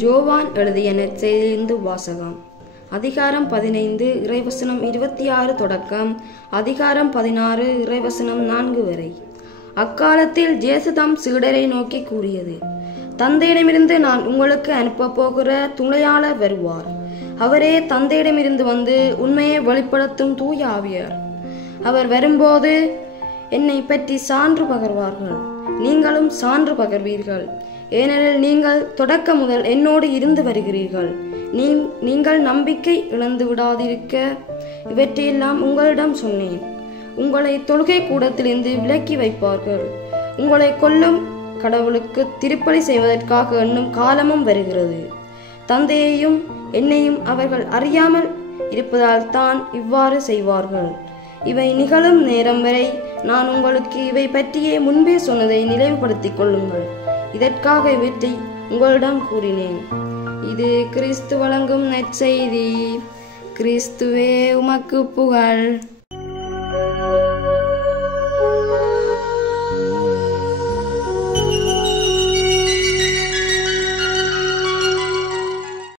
ஜோவான் எழுதிய நற்செய்தியிலிருந்து வாசகம். அதிகாரம் 15 இறைவசனம் 26 தொடக்கம் அதிகாரம் 16 இறைவசனம் 4 வரை. அக்காலத்தில் இயேசு தம் சீடரை நோக்கி கூறியது: தந்தையிடமிருந்து நான் உங்களுக்கு அனுப்ப போகிற துணையாளர் வருவார். அவரே தந்தையிடமிருந்து வந்து உண்மையை வெளிப்படுத்தும் தூய ஆவியார். அவர் வரும்போது என்னை பற்றி சான்று பகர்வார்கள். நீங்களும் சான்று பகர்வீர்கள், ஏனெனில் நீங்கள் தொடக்க முதல் என்னோடு இருந்து வருகிறீர்கள். நீங்கள் நம்பிக்கை இழந்து விடாதிருக்க இவற்றையெல்லாம் உங்களிடம் சொன்னேன். உங்களை தொழுகை கூடத்திலிருந்து விலக்கி வைப்பார்கள். உங்களை கொல்லும் கடவுளுக்கு திருப்பலி செய்வதற்காக எண்ணும் காலமும் வருகிறது. தந்தையையும் என்னையும் அவர்கள் அறியாமல் இருப்பதால் தான் இவ்வாறு செய்வார்கள். இவை நிகழும் நேரம் வரை நான் உங்களுக்கு இவை பற்றியே முன்பே சொன்னதை நினைவுபடுத்திக் கொள்ளுங்கள். இதற்காக இவற்றை உங்களிடம் கூறினேன். இது கிறிஸ்து வழங்கும் நற்செய்தி. கிறிஸ்துவே உமக்கு புகழ்.